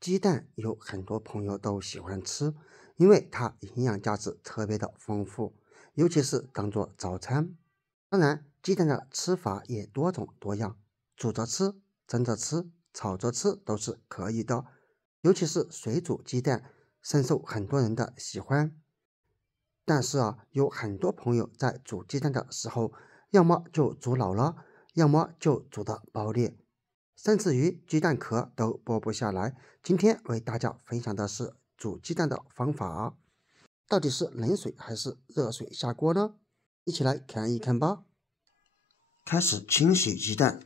雞蛋有很多朋友都喜歡吃，因為它營養價值特別的豐富，尤其是當做早餐。當然，雞蛋的吃法也多種多樣，煮着吃、蒸着吃、炒着吃都是可以的。尤其是水煮雞蛋，深受很多人的喜歡。但是有很多朋友在煮雞蛋的時候，要麼就煮老了，要麼就煮得爆裂，甚至於雞蛋殼都剝不下來。今天為大家分享的是煮雞蛋的方法，到底是冷水還是熱水下鍋呢？一起來看一看吧。開始清洗雞蛋，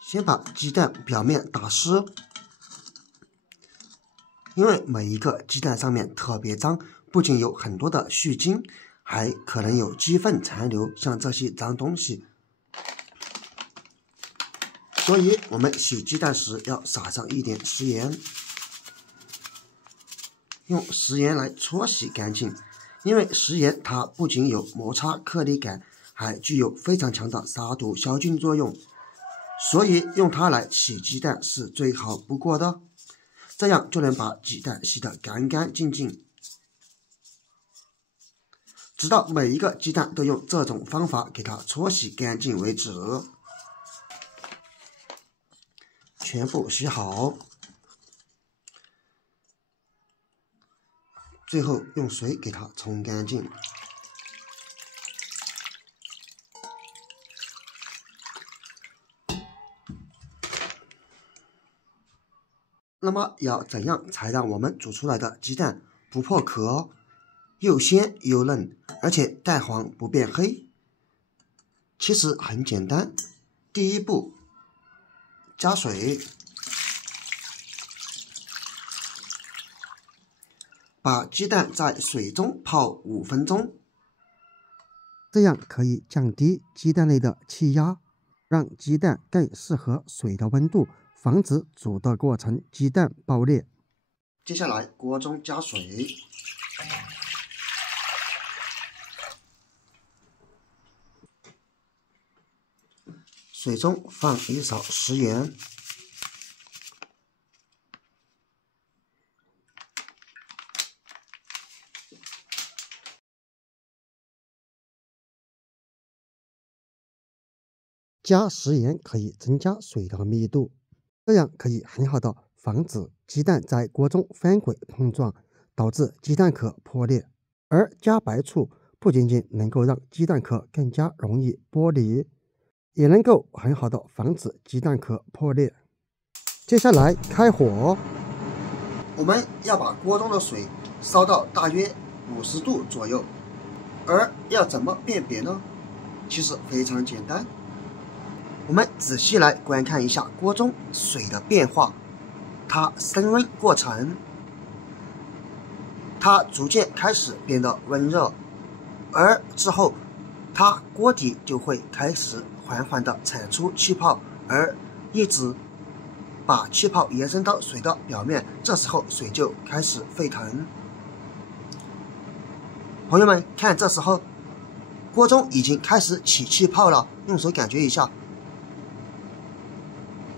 先把雞蛋表面打濕，因為每一個雞蛋上面特別髒，不僅有很多的絮精，還可能有雞糞殘留，像這些髒東西。所以我們洗雞蛋時要撒上一點食鹽，用食鹽來搓洗乾淨。因為食鹽它不僅有摩擦顆粒感，還具有非常強的殺毒消菌作用，所以用它來洗雞蛋是最好不過的。這樣就能把雞蛋洗得乾乾淨淨，直到每一個雞蛋都用這種方法給它搓洗乾淨為止。全部洗好，最後用水給它沖乾淨。那麼要怎樣才讓我們煮出來的雞蛋不破殼，又鮮又嫩，而且蛋黃不變黑？其實很簡單，第一步，加水，把雞蛋在水中泡5分鐘，這樣可以降低雞蛋內的氣壓，讓雞蛋更適合水的溫度，防止煮的過程雞蛋爆裂。接下來鍋中加水，水中放一勺食鹽，加食鹽可以增加水的密度，這樣可以很好的防止雞蛋在鍋中翻滾碰撞，導致雞蛋殼破裂。而加白醋不僅僅能夠讓雞蛋殼更加容易剝離，也能夠很好的防止雞蛋殼破裂。接下來開火，我們要把鍋中的水燒到大約50度左右。而要怎麼辨別呢？其實非常簡單，我們仔細來觀看一下鍋中水的變化，它升溫過程，它逐漸開始變得溫熱，而之後它鍋底就會開始緩緩地產出氣泡，而一直把氣泡延伸到水的表面，這時候水就開始沸騰。朋友們看，這時候鍋中已經開始起氣泡了，用手感覺一下。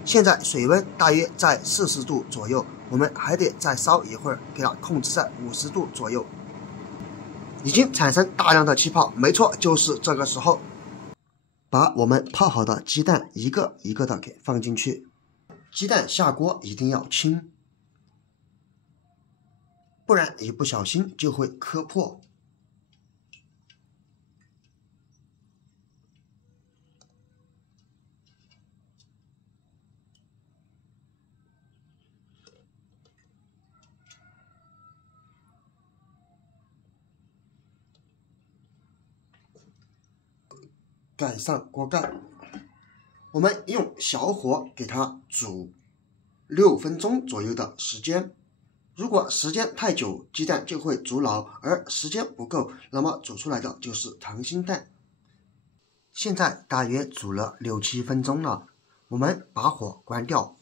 現在水溫大約在40度左右，我們還得再燒一會兒，給它控制在50度左右。已經產生大量的氣泡，沒錯，就是這個時候，把我們泡好的雞蛋一個一個的給放進去。雞蛋下鍋一定要輕，不然一不小心就會磕破。蓋上鍋蓋，我們用小火給它煮6分鐘左右的時間。如果時間太久，雞蛋就會煮老；而時間不夠，那麼煮出來的就是溏心蛋。現在大約煮了6、7分鐘了，我們把火關掉。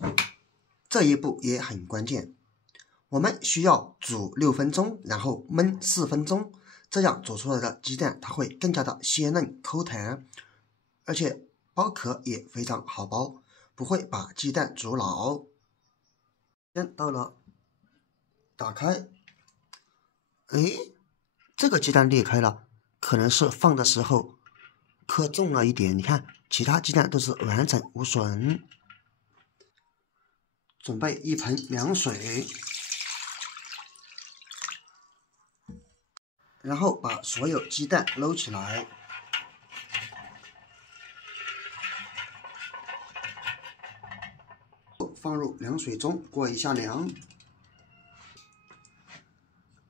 這一步也很關鍵，我們需要煮6分鐘，然後燜4分鐘，這樣煮出來的雞蛋它會更加的鮮嫩口彈，而且剥殼也非常好剥，不会把雞蛋煮老。先到了，打開，哎，這個雞蛋裂開了，可能是放的時候磕重了一點。你看，其他雞蛋都是完整無損。準備一盆涼水，然後把所有雞蛋撈起來，放入涼水中過一下涼。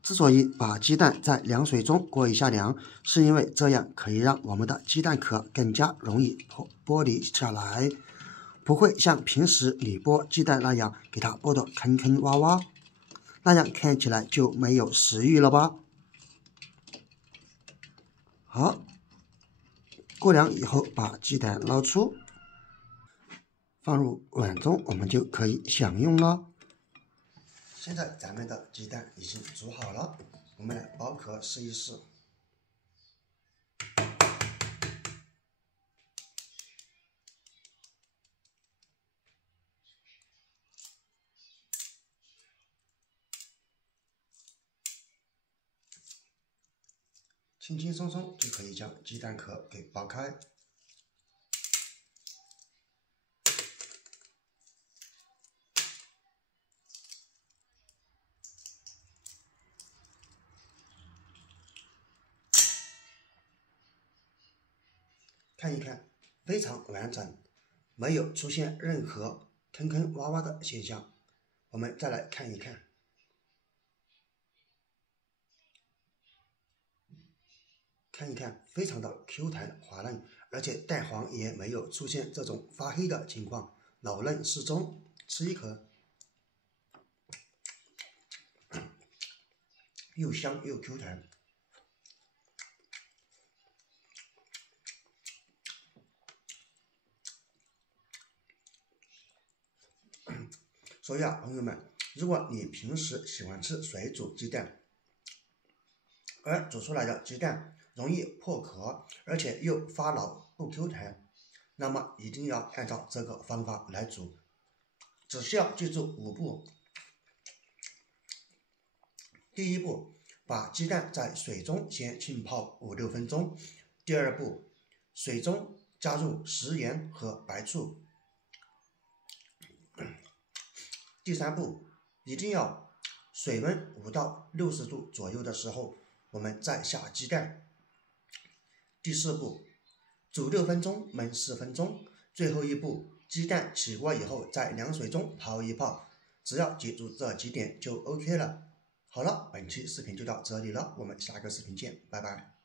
之所以把雞蛋在涼水中過一下涼，是因為這樣可以讓我們的雞蛋殼更加容易剝離下來，不會像平時你剝雞蛋那樣給它剝得坑坑洼洼，那樣看起來就沒有食慾了吧。好，過涼以後把雞蛋撈出，放入碗中，我們就可以享用了。現在咱們的雞蛋已經煮好了，我們來剥殼試一試。輕輕鬆鬆就可以將雞蛋殼給剥開。看一看，非常完整，沒有出現任何坑坑洼洼的現象。我們再來看一看。看一看，非常的 Q 彈滑嫩，而且蛋黄也沒有出現這種發黑的情況，老嫩適中。吃一口，又香又 Q 彈。所以啊，朋友们，如果你平时喜歡吃水煮雞蛋，而煮出來的雞蛋容易破殼，而且又發老不 Q 彈，那麼一定要按照這個方法來煮，只需要記住5步。第一步，把雞蛋在水中先浸泡5-6分鐘。第二步，水中加入食鹽和白醋。第三步，一定要水溫5到60度左右的時候，我們再下雞蛋。第四步，煮6分鐘，燜4分鐘。最後一步，雞蛋起鍋以後，在涼水中泡一泡。只要記住這幾點就 OK 了。好了，本期視頻就到這裡了，我們下個視頻見，拜拜。